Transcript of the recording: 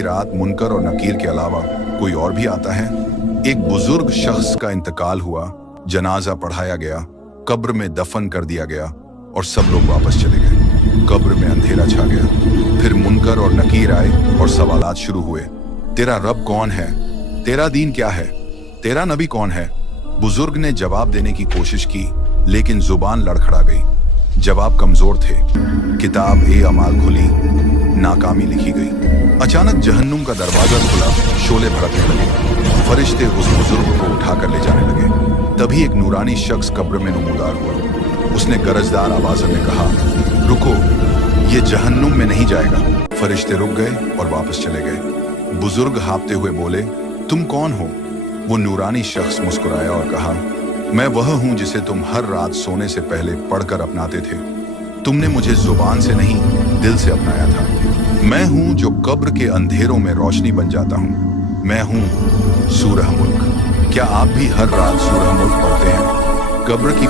रात मुनकर और नकीर के अलावा कोई और भी आता है। एक बुजुर्ग शख्स का इंतकाल हुआ, जनाजा पढ़ाया गया, कब्र में दफन कर दिया गया और सब लोग वापस चले गए। कब्र में अंधेरा छा गया। फिर मुनकर और नकीर आए और सवालात शुरू हुए। तेरा रब कौन है? तेरा दीन क्या है? तेरा नबी कौन है? बुजुर्ग ने जवाब देने की कोशिश की, लेकिन जुबान लड़खड़ा गई। जवाब कमजोर थे। किताब ए अमाल खुली, नाकामी लिखी गई। अचानक जहन्नुम का दरवाजा खुला, शोले भड़कने लगे। फरिश्ते उस बुजुर्ग को उठाकर ले जाने लगे। तभी एक नूरानी शख्स कब्र में नमूदार हुआ। उसने गरजदार आवाज में कहा, रुको, ये जहन्नुम में नहीं जाएगा। फरिश्ते रुक गए और वापस चले गए। बुजुर्ग हाँफते हुए बोले, तुम कौन हो? वो नूरानी शख्स मुस्कुराया और कहा, मैं वह हूं जिसे तुम हर रात सोने से पहले पढ़कर अपनाते थे। तुमने मुझे जुबान से नहीं, दिल से अपनाया था। मैं हूं जो कब्र के अंधेरों में रोशनी बन जाता हूं। मैं हूं सूरह मुल्क। क्या आप भी हर रात सूरह मुल्क पढ़ते हैं? कब्र की